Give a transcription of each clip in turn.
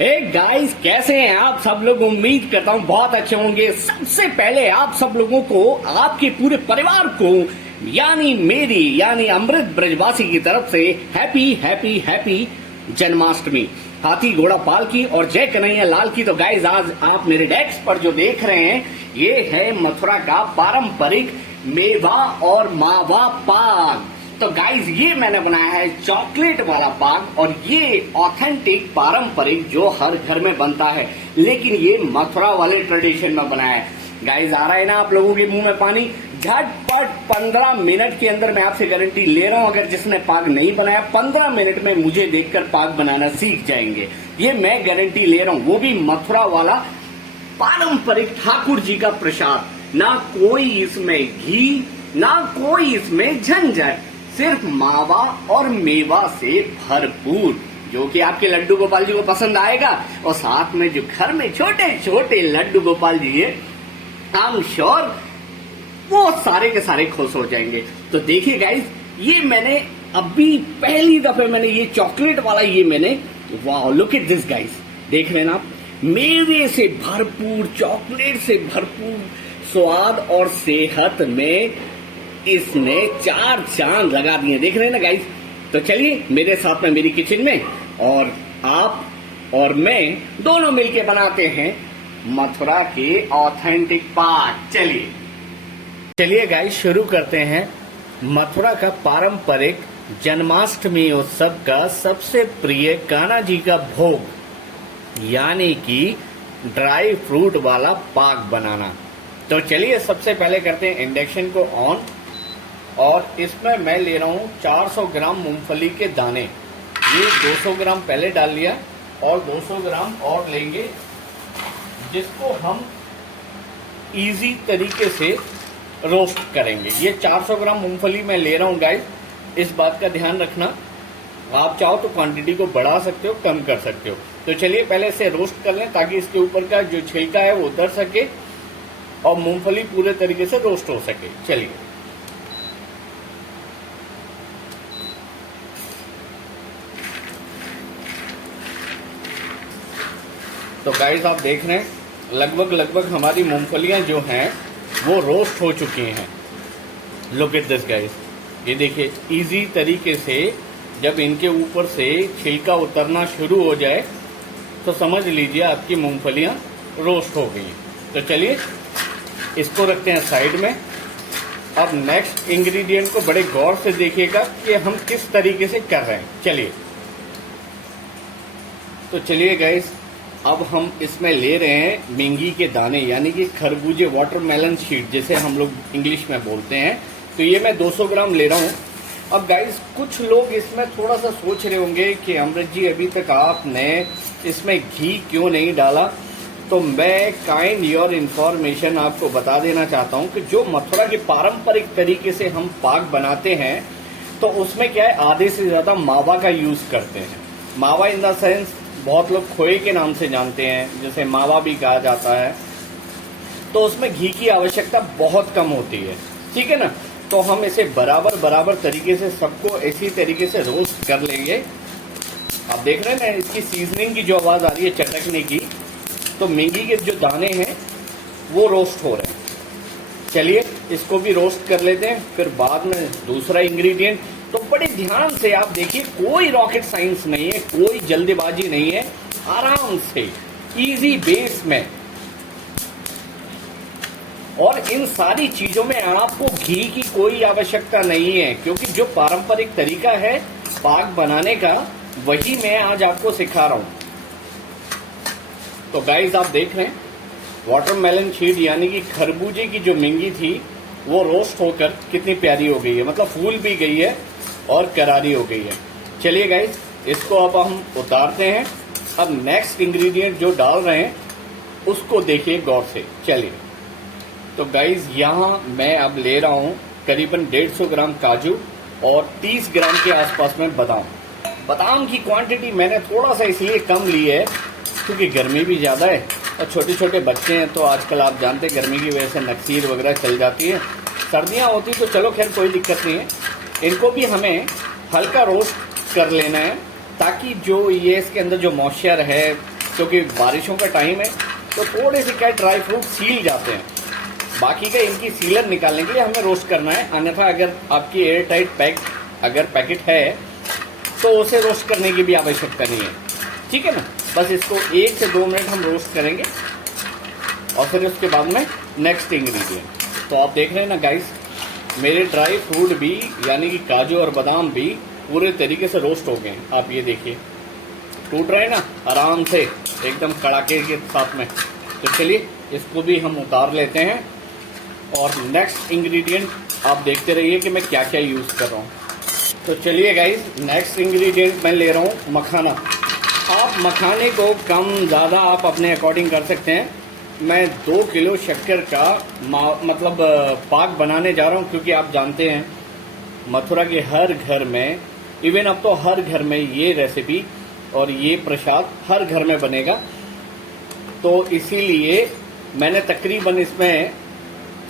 Hey guys, कैसे हैं आप सब लोग। उम्मीद करता हूँ बहुत अच्छे होंगे। सबसे पहले आप सब लोगों को, आपके पूरे परिवार को, यानी अमृत ब्रजवासी की तरफ से हैप्पी हैप्पी हैप्पी जन्माष्टमी, हाथी घोड़ा पालकी और जय कन्हैया लाल की। तो गाइस, आज आप मेरे डेस्क पर जो देख रहे हैं, ये है मथुरा का पारंपरिक मेवा और मावा पाक। तो गाइस, ये मैंने बनाया है चॉकलेट वाला पाक, और ये ऑथेंटिक पारंपरिक जो हर घर में बनता है, लेकिन ये मथुरा वाले ट्रेडिशन में बनाया है। गाइस, आ रहा है ना आप लोगों के मुंह में पानी। झटपट 15 मिनट के अंदर मैं आपसे गारंटी ले रहा हूं, अगर जिसने पाक नहीं बनाया 15 मिनट में मुझे देखकर पाक बनाना सीख जाएंगे। ये मैं गारंटी ले रहा हूं, वो भी मथुरा वाला पारंपरिक ठाकुर जी का प्रसाद। ना कोई इसमें घी, ना कोई इसमें झंझट, सिर्फ मावा और मेवा से भरपूर, जो कि आपके लड्डू गोपाल जी को पसंद आएगा। और साथ में जो घर में छोटे छोटे लड्डू गोपाल जी है, आई एम श्योर वो सारे के सारे खुश हो जाएंगे। तो देखिए गाइस, ये मैंने अभी पहली दफे मैंने ये चॉकलेट वाला, ये मैंने, वाह लुक एट दिस गाइस, देख रहे हैं ना आप, मेवे से भरपूर, चॉकलेट से भरपूर स्वाद और सेहत में इसने 4 चांद लगा दिए। देख रहे हैं ना गाइस। तो चलिए मेरे साथ में मेरी किचन में, और आप और मैं दोनों मिलके बनाते हैं मथुरा के ऑथेंटिक पाक। चलिए गाइस, शुरू करते हैं मथुरा का पारंपरिक जन्माष्टमी उत्सव का सबसे प्रिय कान्हा जी का भोग, यानी कि ड्राई फ्रूट वाला पाक बनाना। तो चलिए सबसे पहले करते हैं इंडक्शन को ऑन, और इसमें मैं ले रहा हूँ 400 ग्राम मूंगफली के दाने। ये 200 ग्राम पहले डाल लिया, और 200 ग्राम और लेंगे, जिसको हम इजी तरीके से रोस्ट करेंगे। ये 400 ग्राम मूंगफली मैं ले रहा हूँ गाइस, इस बात का ध्यान रखना। आप चाहो तो क्वांटिटी को बढ़ा सकते हो, कम कर सकते हो। तो चलिए पहले इसे रोस्ट कर लें, ताकि इसके ऊपर का जो छिलका है वो उतर सके और मूंगफली पूरे तरीके से रोस्ट हो सके। चलिए, तो गाइस आप देख रहे हैं, लगभग हमारी मूंगफलियां जो हैं वो रोस्ट हो चुकी हैं। लुक एट दिस गाइस, ये देखिए, इजी तरीके से जब इनके ऊपर से छिलका उतरना शुरू हो जाए तो समझ लीजिए आपकी मूंगफलियां रोस्ट हो गई। तो चलिए इसको रखते हैं साइड में। अब नेक्स्ट इंग्रेडिएंट को बड़े गौर से देखिएगा कि हम किस तरीके से कर रहे हैं। चलिए गाइस, अब हम इसमें ले रहे हैं मेंगी के दाने, यानी कि खरबूजे, वाटरमेलन शीड जिसे हम लोग इंग्लिश में बोलते हैं। तो ये मैं 200 ग्राम ले रहा हूँ। अब गाइस, कुछ लोग इसमें थोड़ा सा सोच रहे होंगे कि अमृत जी, अभी तक आपने इसमें घी क्यों नहीं डाला। तो मैं काइंड योर इन्फॉर्मेशन आपको बता देना चाहता हूँ कि जो मथुरा के पारंपरिक तरीके से हम पाक बनाते हैं, तो उसमें क्या है, आधे से ज्यादा मावा का यूज करते हैं। मावा इन द सेंस, बहुत लोग खोए के नाम से जानते हैं, जिसे मावा भी कहा जाता है। तो उसमें घी की आवश्यकता बहुत कम होती है, ठीक है ना। तो हम इसे बराबर तरीके से सबको इसी तरीके से रोस्ट कर लेंगे। आप देख रहे हैं ना, इसकी सीजनिंग की जो आवाज आ रही है, चटकने की, तो मेंगी के जो दाने हैं वो रोस्ट हो रहे हैं। चलिए इसको भी रोस्ट कर लेते हैं, फिर बाद में दूसरा इंग्रेडिएंट। तो बड़े ध्यान से आप देखिए, कोई रॉकेट साइंस नहीं है, कोई जल्दबाजी नहीं है, आराम से इजी बेस में। और इन सारी चीजों में आपको घी की कोई आवश्यकता नहीं है, क्योंकि जो पारंपरिक तरीका है पाक बनाने का, वही मैं आज आपको सिखा रहा हूं। तो गाइस आप देख रहे हैं, वाटरमेलन शीड यानी कि खरबूजे की जो मेंगी थी वो रोस्ट होकर कितनी प्यारी हो गई है, मतलब फूल भी गई है और करारी हो गई है। चलिए गाइस, इसको अब हम उतारते हैं। अब नेक्स्ट इंग्रेडिएंट जो डाल रहे हैं उसको देखिए गौर से। चलिए, तो गाइस यहाँ मैं अब ले रहा हूँ करीबन 150 ग्राम काजू और 30 ग्राम के आसपास में बादाम। बादाम की क्वांटिटी मैंने थोड़ा सा इसलिए कम ली है क्योंकि गर्मी भी ज़्यादा है, और छोटे छोटे बच्चे हैं, तो आजकल आप जानते हैं गर्मी की वजह से नक्सीर वगैरह चल जाती है। सर्दियाँ होती तो चलो खैर कोई दिक्कत नहीं है। इनको भी हमें हल्का रोस्ट कर लेना है, ताकि जो ये इसके अंदर जो मॉइस्चर है क्योंकि बारिशों का टाइम है तो थोड़े से क्या ड्राई फ्रूट सील जाते हैं। बाकी का इनकी सीलर निकालने के लिए हमें रोस्ट करना है, अन्यथा अगर आपकी एयर टाइट पैकेट है तो उसे रोस्ट करने की भी आवश्यकता नहीं है। ठीक है ना, बस इसको 1 से 2 मिनट हम रोस्ट करेंगे और फिर उसके बाद में नेक्स्ट इंग्रेडिएंट। तो आप देख रहे हैं ना गाइस, मेरे ड्राई फ्रूट भी यानी कि काजू और बादाम भी पूरे तरीके से रोस्ट हो गए हैं। आप ये देखिए टूट रहे हैं ना आराम से एकदम कड़ाके के साथ में। तो चलिए इसको भी हम उतार लेते हैं और नेक्स्ट इंग्रेडिएंट आप देखते रहिए कि मैं क्या क्या यूज़ कर रहा हूँ। तो चलिए गाइस, नेक्स्ट इंग्रेडिएंट मैं ले रहा हूँ मखाना। आप मखाने को कम ज़्यादा आप अपने अकॉर्डिंग कर सकते हैं। मैं 2 किलो शक्कर का मतलब पाक बनाने जा रहा हूँ, क्योंकि आप जानते हैं मथुरा के हर घर में, इवन अब तो हर घर में ये रेसिपी और ये प्रसाद हर घर में बनेगा। तो इसीलिए मैंने तकरीबन इसमें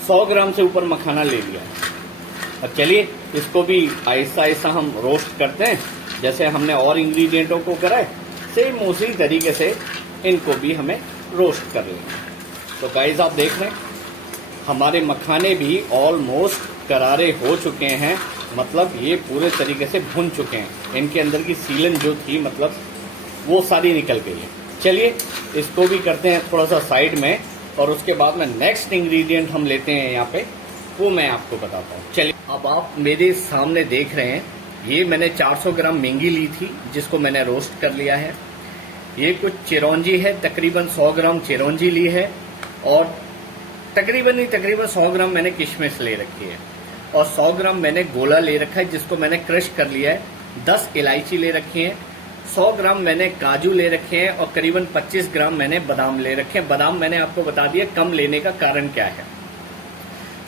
100 ग्राम से ऊपर मखाना ले लिया है। अब चलिए इसको भी आहिस्ता आहिस्ता हम रोस्ट करते हैं, जैसे हमने और इंग्रेडिएंटों को करा है सेम उसी तरीके से इनको भी हमें रोस्ट कर लेंगे। तो गाइस आप देख रहे हैं हमारे मखाने भी ऑलमोस्ट करारे हो चुके हैं, मतलब ये पूरे तरीके से भुन चुके हैं। इनके अंदर की सीलन जो थी मतलब वो सारी निकल गई है। चलिए इसको भी करते हैं थोड़ा सा साइड में, और उसके बाद में नेक्स्ट इंग्रेडिएंट हम लेते हैं यहाँ पे, वो मैं आपको बताता हूँ। चलिए अब आप मेरे सामने देख रहे हैं, ये मैंने 400 ग्राम मेंगी ली थी जिसको मैंने रोस्ट कर लिया है। ये कुछ चिरौंजी है, तकरीबन 100 ग्राम चिरौंजी ली है, और तकरीबन 100 ग्राम मैंने किशमिश ले रखी है, और 100 ग्राम मैंने गोला ले रखा है जिसको मैंने क्रश कर लिया है। 10 इलायची ले रखी है, 100 ग्राम मैंने काजू ले रखे हैं, और करीबन 25 ग्राम मैंने बादाम ले रखे हैं। बादाम मैंने आपको बता दिया कम लेने का कारण क्या है।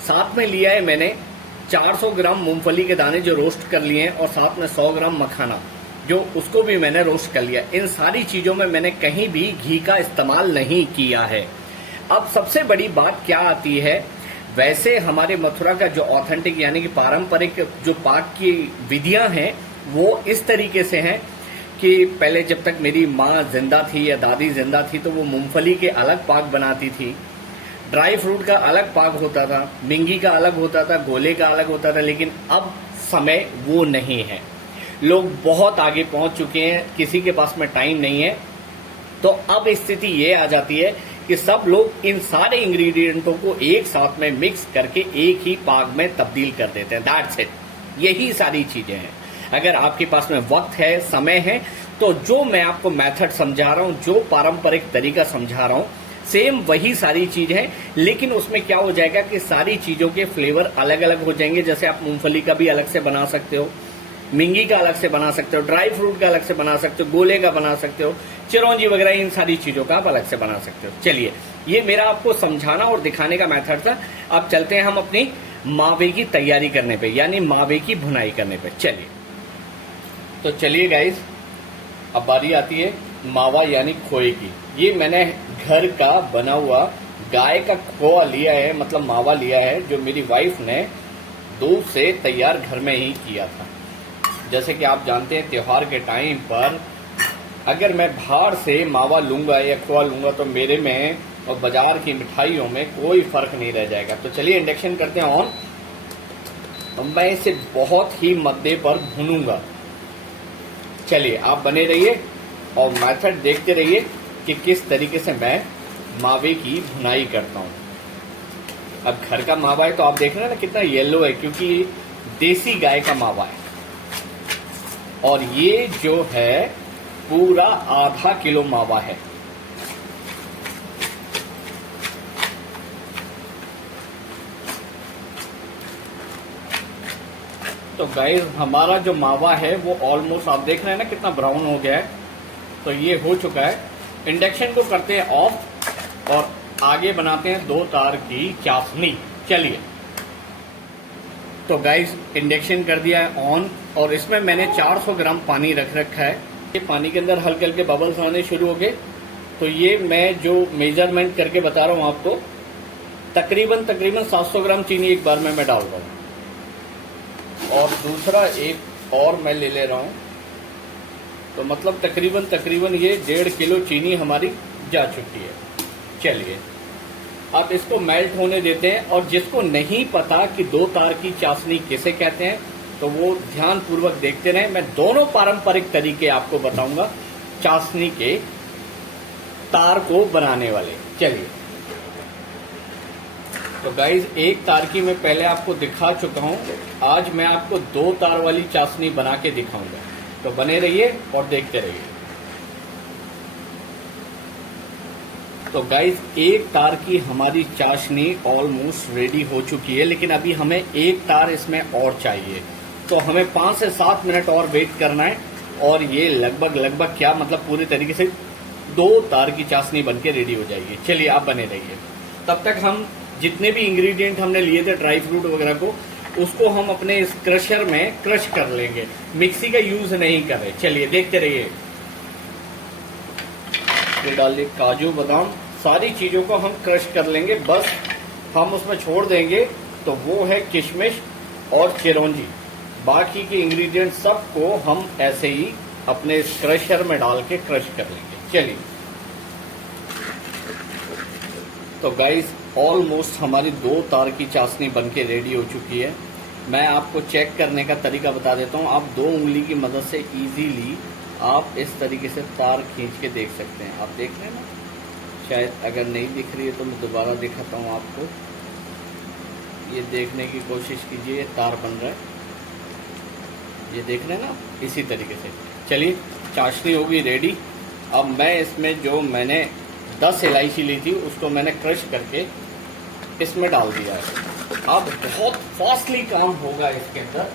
साथ में लिया है मैंने 400 ग्राम मूंगफली के दाने जो रोस्ट कर लिए हैं, और साथ में 100 ग्राम मखाना जो उसको भी मैंने रोस्ट कर लिया। इन सारी चीजों में मैंने कहीं भी घी का इस्तेमाल नहीं किया है। अब सबसे बड़ी बात क्या आती है, वैसे हमारे मथुरा का जो ऑथेंटिक यानी कि पारंपरिक जो पाक की विधियां हैं वो इस तरीके से हैं कि पहले जब तक मेरी माँ जिंदा थी या दादी जिंदा थी तो वो मूंगफली के अलग पाक बनाती थी, ड्राई फ्रूट का अलग पाक होता था, मिंगी का अलग होता था, गोले का अलग होता था। लेकिन अब समय वो नहीं है, लोग बहुत आगे पहुंच चुके हैं, किसी के पास में टाइम नहीं है। तो अब स्थिति ये आ जाती है कि सब लोग इन सारे इंग्रेडिएंटों को एक साथ में मिक्स करके एक ही पाक में तब्दील कर देते हैं। दैट्स इट, यही सारी चीजें हैं। अगर आपके पास में वक्त है, समय है, तो जो मैं आपको मेथड समझा रहा हूं, जो पारंपरिक तरीका समझा रहा हूं, सेम वही सारी चीज है। लेकिन उसमें क्या हो जाएगा कि सारी चीजों के फ्लेवर अलग अलग हो जाएंगे। जैसे आप मूंगफली का भी अलग से बना सकते हो, मिंगी का अलग से बना सकते हो, ड्राई फ्रूट का अलग से बना सकते हो, गोले का बना सकते हो, चिरौंजी वगैरह, इन सारी चीजों का आप अलग से बना सकते हो। चलिए ये मेरा आपको समझाना और दिखाने का मेथड था। अब चलते हैं हम अपनी मावे की तैयारी करने पे, यानी मावे की भुनाई करने पे। चलिए तो चलिए गाइस, अब बारी आती है मावा यानी खोए की। ये मैंने घर का बना हुआ गाय का खोआ लिया है, मतलब मावा लिया है, जो मेरी वाइफ ने दूध से तैयार घर में ही किया था। जैसे कि आप जानते हैं त्योहार के टाइम पर अगर मैं बाहर से मावा लूंगा या खोआ लूंगा तो मेरे में और बाजार की मिठाइयों में कोई फर्क नहीं रह जाएगा। तो चलिए इंडक्शन करते हैं ऑन। अब मैं इसे बहुत ही मद्दे पर भूनूंगा। चलिए आप बने रहिए और मेथड देखते रहिए कि किस तरीके से मैं मावे की भुनाई करता हूँ। अब घर का मावा है तो आप देख रहे हैं ना कितना येलो है, क्योंकि देसी गाय का मावा है। और ये जो है पूरा आधा किलो मावा है। तो गाइस हमारा जो मावा है वो ऑलमोस्ट आप देख रहे हैं ना कितना ब्राउन हो गया है। तो ये हो चुका है। इंडक्शन को करते हैं ऑफ और आगे बनाते हैं 2 तार की चाशनी। चलिए तो गाइस इंडक्शन कर दिया है ऑन, और इसमें मैंने 400 ग्राम पानी रख रखा है। ये पानी के अंदर हल्के हल्के बबल्स आने शुरू हो गए। तो ये मैं जो मेजरमेंट करके बता रहा हूँ आपको, तकरीबन 700 ग्राम चीनी एक बार में मैं डाल रहा हूँ। और दूसरा एक और मैं ले रहा हूँ तो मतलब तकरीबन ये 1.5 किलो चीनी हमारी जा चुकी है। चलिए अब इसको मेल्ट होने देते हैं। और जिसको नहीं पता कि 2 तार की चाशनी किसे कहते हैं तो वो ध्यान पूर्वक देखते रहें। मैं दोनों पारंपरिक तरीके आपको बताऊंगा चाशनी के तार को बनाने वाले। चलिए तो गाइज 1 तार की मैं पहले आपको दिखा चुका हूं, आज मैं आपको 2 तार वाली चाशनी बना के दिखाऊंगा। तो बने रहिए और देखते रहिए। तो गाइज 1 तार की हमारी चाशनी ऑलमोस्ट रेडी हो चुकी है, लेकिन अभी हमें 1 तार इसमें और चाहिए। तो हमें 5 से 7 मिनट और वेट करना है और ये लगभग क्या मतलब पूरी तरीके से 2 तार की चाशनी बनके रेडी हो जाएगी। चलिए आप बने रहिए। तब तक हम जितने भी इंग्रेडिएंट हमने लिए थे ड्राई फ्रूट वगैरह को, उसको हम अपने इस क्रशर में क्रश कर लेंगे, मिक्सी का यूज नहीं कर रहे। चलिए देखते रहिए। ये डालिए काजू बादाम, सारी चीजों को हम क्रश कर लेंगे। बस हम उसमें छोड़ देंगे तो वो है किशमिश और चिरौंजी। बाकी के इंग्रेडिएंट सबको हम ऐसे ही अपने क्रशर में डाल के क्रश कर लेंगे। चलिए तो गाइस ऑलमोस्ट हमारी 2 तार की चाशनी बनके रेडी हो चुकी है। मैं आपको चेक करने का तरीका बता देता हूँ। आप 2 उंगली की मदद से इजीली आप इस तरीके से तार खींच के देख सकते हैं। आप देख रहे हैं ना, शायद अगर नहीं दिख रही है तो मैं दोबारा दिखाता हूँ आपको। ये देखने की कोशिश कीजिए, तार बन रहा है, ये देख रहे हैं ना, इसी तरीके से। चलिए चाशनी होगी रेडी। अब मैं इसमें जो मैंने 10 इलायची ली थी उसको मैंने क्रश करके इसमें डाल दिया है। अब बहुत फास्टली काम होगा इसके अंदर।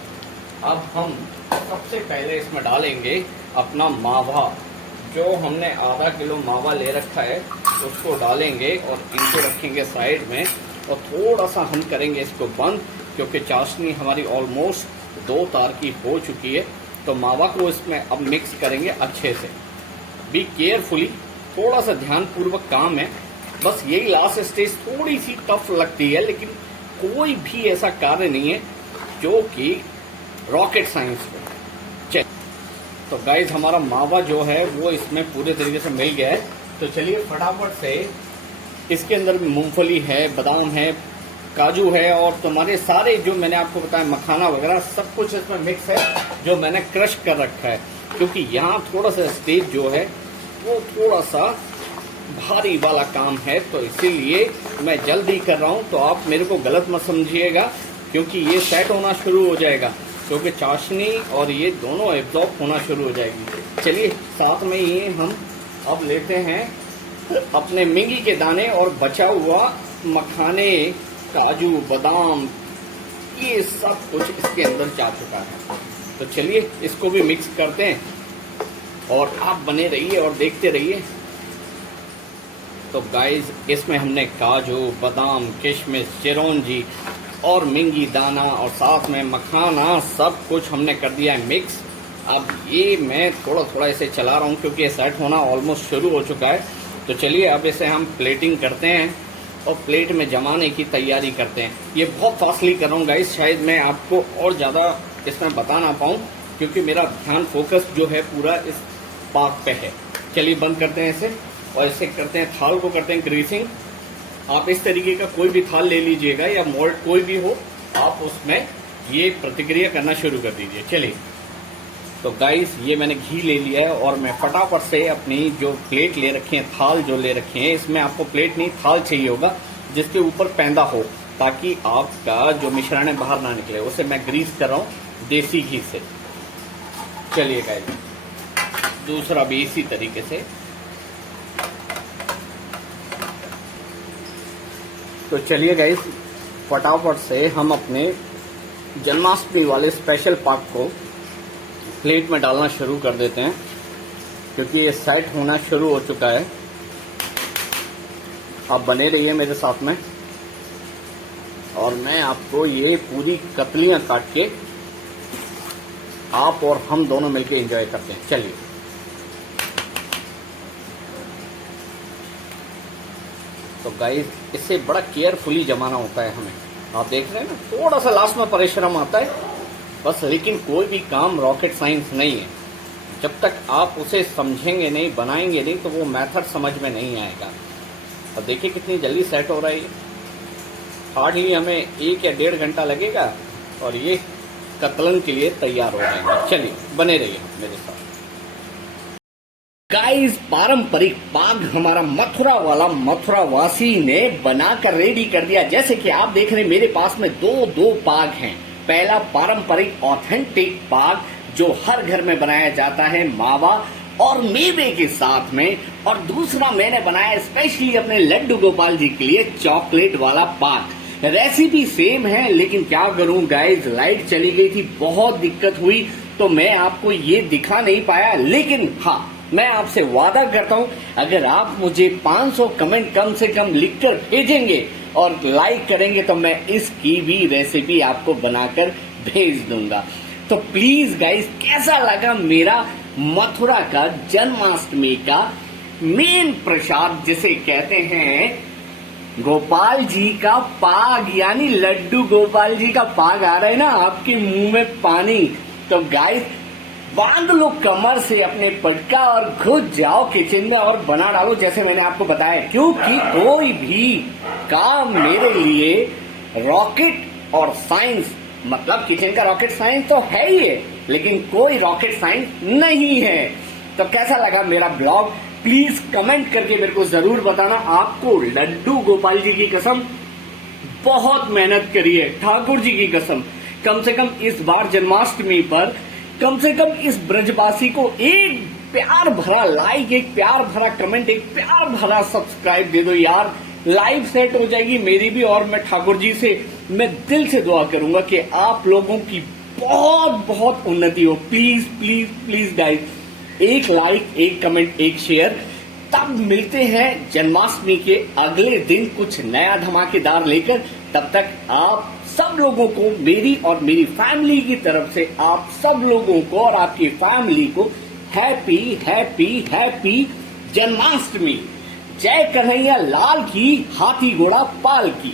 अब हम सबसे पहले इसमें डालेंगे अपना मावा। जो हमने आधा किलो मावा ले रखा है उसको डालेंगे और इनको रखेंगे साइड में। और थोड़ा सा हम करेंगे इसको बंद, क्योंकि चाशनी हमारी ऑलमोस्ट 2 तार की हो चुकी है। तो मावा को इसमें अब मिक्स करेंगे अच्छे से। बी केयरफुली, थोड़ा सा ध्यानपूर्वक काम है। बस यही लास्ट स्टेज थोड़ी सी टफ लगती है, लेकिन कोई भी ऐसा कार्य नहीं है जो कि रॉकेट साइंस हो। तो गाइज हमारा मावा जो है वो इसमें पूरे तरीके से मिल गया है। तो चलिए फटाफट से इसके अंदर मूंगफली है, बादाम है, काजू है और तुम्हारे सारे जो मैंने आपको बताया मखाना वगैरह सब कुछ इसमें मिक्स है, जो मैंने क्रश कर रखा है। क्योंकि यहाँ थोड़ा सा स्टेज जो है वो थोड़ा सा भारी वाला काम है, तो इसीलिए मैं जल्दी कर रहा हूँ। तो आप मेरे को गलत मत समझिएगा, क्योंकि ये सेट होना शुरू हो जाएगा, क्योंकि चाशनी और ये दोनों एब्जॉर्ब होना शुरू हो जाएगी। चलिए साथ में ये हम अब लेते हैं अपने मिंगी के दाने और बचा हुआ मखाने, काजू बादाम, ये सब कुछ इसके अंदर जा चुका है। तो चलिए इसको भी मिक्स करते हैं और आप बने रहिए और देखते रहिए। तो गाइज इसमें हमने काजू बादाम, किशमिश, चिरौंजी और मिंगी दाना और साथ में मखाना सब कुछ हमने कर दिया है मिक्स। अब ये मैं थोड़ा थोड़ा इसे चला रहा हूँ क्योंकि ये सेट होना ऑलमोस्ट शुरू हो चुका है। तो चलिए अब इसे हम प्लेटिंग करते हैं और प्लेट में जमाने की तैयारी करते हैं। ये बहुत फास्टली कर रहा हूँ गाइज, शायद मैं आपको और ज़्यादा इसमें बता ना पाऊँ, क्योंकि मेरा ध्यान फोकस जो है पूरा इस पाक पे है। चलिए बंद करते हैं इसे और इसे करते हैं, थाल को करते हैं ग्रीसिंग। आप इस तरीके का कोई भी थाल ले लीजिएगा या मोल्ड कोई भी हो, आप उसमें ये प्रतिक्रिया करना शुरू कर दीजिए। चलिए तो गाइस ये मैंने घी ले लिया है और मैं फटाफट से अपनी जो प्लेट ले रखी है, थाल जो ले रखी है, इसमें आपको प्लेट नहीं थाल चाहिए होगा जिसके ऊपर पैंदा हो, ताकि आपका जो मिश्रण है बाहर ना निकले। उसे मैं ग्रीस कर रहा हूँ देसी घी से। चलिए गाइस दूसरा भी इसी तरीके से। तो चलिए गाइस फटाफट से हम अपने जन्माष्टमी वाले स्पेशल पाक को प्लेट में डालना शुरू कर देते हैं, क्योंकि ये सेट होना शुरू हो चुका है। आप बने रहिए मेरे साथ में और मैं आपको ये पूरी कतलियां काट के आप और हम दोनों मिलके एंजॉय करते हैं। चलिए तो गाइस इससे बड़ा केयरफुली जमाना होता है हमें। आप देख रहे हैं ना, थोड़ा सा लास्ट में परिश्रम आता है बस, लेकिन कोई भी काम रॉकेट साइंस नहीं है। जब तक आप उसे समझेंगे नहीं, बनाएंगे नहीं, तो वो मेथड समझ में नहीं आएगा। और देखिए कितनी जल्दी सेट हो रहा है ये। हार्डली हमें 1 या 1.5 घंटा लगेगा और ये कतलन के लिए तैयार हो जाएंगे। चलिए बने रहिए मेरे साथ। गाइस, पारंपरिक पाग हमारा मथुरा वाला मथुरावासी ने बनाकर रेडी कर दिया। जैसे कि आप देख रहे हैं मेरे पास में दो पाग हैं। पहला पारंपरिक ऑथेंटिक पाग जो हर घर में बनाया जाता है मावा और मेवे के साथ में, और दूसरा मैंने बनाया स्पेशली अपने लड्डू गोपाल जी के लिए चॉकलेट वाला पाग। रेसिपी सेम है, लेकिन क्या करूं गाइस, लाइट चली गई थी, बहुत दिक्कत हुई, तो मैं आपको ये दिखा नहीं पाया। लेकिन हाँ, मैं आपसे वादा करता हूं, अगर आप मुझे 500 कमेंट कम से कम लिखकर भेजेंगे और लाइक करेंगे तो मैं इसकी भी रेसिपी आपको बनाकर भेज दूंगा। तो प्लीज गाइस, कैसा लगा मेरा मथुरा का जन्माष्टमी का मेन प्रसाद जिसे कहते हैं गोपाल जी का पाग, यानी लड्डू गोपाल जी का पाग आ रहा है ना आपके मुंह में पानी। तो गाइस, बांध लो कमर से अपने पटका और घुस जाओ किचन में और बना डालो जैसे मैंने आपको बताया। क्योंकि कोई भी काम मेरे लिए रॉकेट और साइंस, मतलब किचन का रॉकेट साइंस तो है ही है, लेकिन कोई रॉकेट साइंस नहीं है। तो कैसा लगा मेरा ब्लॉग, प्लीज कमेंट करके मेरे को जरूर बताना। आपको लड्डू गोपाल जी की कसम बहुत मेहनत करी है, ठाकुर जी की कसम। कम से कम इस बार जन्माष्टमी पर कम से कम इस ब्रजवासी को एक प्यार भरा लाइक, एक प्यार भरा कमेंट, एक प्यार भरा सब्सक्राइब दे दो यार। लाइफ सेट हो जाएगी मेरी भी, और मैं ठाकुर जी से मैं दिल से दुआ करूंगा कि आप लोगों की बहुत बहुत उन्नति हो। प्लीज प्लीज प्लीज गाइस, एक लाइक, एक कमेंट, एक शेयर। तब मिलते हैं जन्माष्टमी के अगले दिन कुछ नया धमाकेदार लेकर। तब तक आप सब लोगों को, मेरी और मेरी फैमिली की तरफ से आप सब लोगों को और आपकी फैमिली को हैप्पी हैप्पी हैप्पी जन्माष्टमी। जय कन्हैया लाल की, हाथी घोड़ा पाल की।